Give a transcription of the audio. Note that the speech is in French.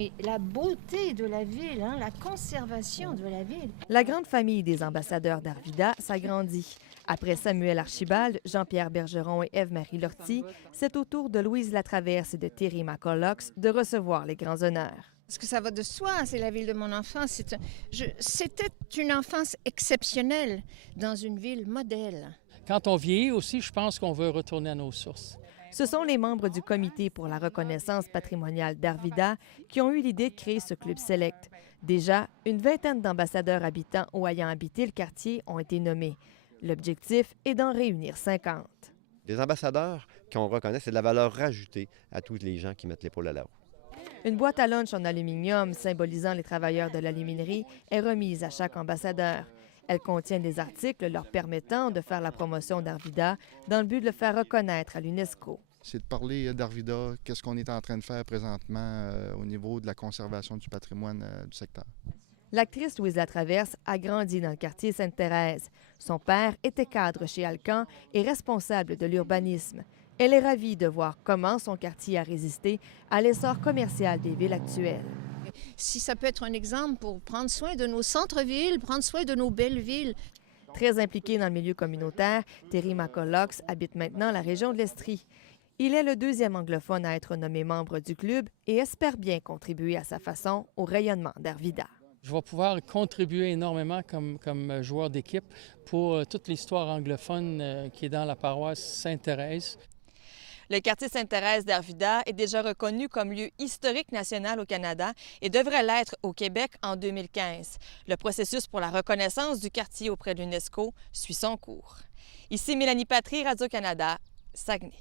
Et la beauté de la ville, hein, la conservation de la ville. La grande famille des ambassadeurs d'Arvida s'agrandit. Après Samuel Archibald, Jean-Pierre Bergeron et Ève-Marie Lortie, c'est au tour de Louise Latraverse et de Terry McCulloch de recevoir les grands honneurs. Parce que ça va de soi, c'est la ville de mon enfance. C'était une enfance exceptionnelle dans une ville modèle. Quand on vieillit aussi, je pense qu'on veut retourner à nos sources. Ce sont les membres du Comité pour la reconnaissance patrimoniale d'Arvida qui ont eu l'idée de créer ce club select. Déjà, une vingtaine d'ambassadeurs habitants ou ayant habité le quartier ont été nommés. L'objectif est d'en réunir 50. Des ambassadeurs qu'on reconnaît, c'est de la valeur ajoutée à tous les gens qui mettent l'épaule à la roue. Une boîte à lunch en aluminium symbolisant les travailleurs de l'aluminerie est remise à chaque ambassadeur. Elle contient des articles leur permettant de faire la promotion d'Arvida dans le but de le faire reconnaître à l'UNESCO. C'est de parler d'Arvida, qu'est-ce qu'on est en train de faire présentement au niveau de la conservation du patrimoine du secteur. L'actrice Louise Latraverse a grandi dans le quartier Sainte-Thérèse. Son père était cadre chez Alcan et responsable de l'urbanisme. Elle est ravie de voir comment son quartier a résisté à l'essor commercial des villes actuelles. Si ça peut être un exemple pour prendre soin de nos centres-villes, prendre soin de nos belles villes. Très impliqué dans le milieu communautaire, Terry McCulloch habite maintenant la région de l'Estrie. Il est le deuxième anglophone à être nommé membre du club et espère bien contribuer à sa façon au rayonnement d'Arvida. Je vais pouvoir contribuer énormément comme joueur d'équipe pour toute l'histoire anglophone qui est dans la paroisse Sainte-Thérèse. Le quartier Sainte-Thérèse d'Arvida est déjà reconnu comme lieu historique national au Canada et devrait l'être au Québec en 2015. Le processus pour la reconnaissance du quartier auprès de l'UNESCO suit son cours. Ici Mélanie Patry, Radio-Canada, Saguenay.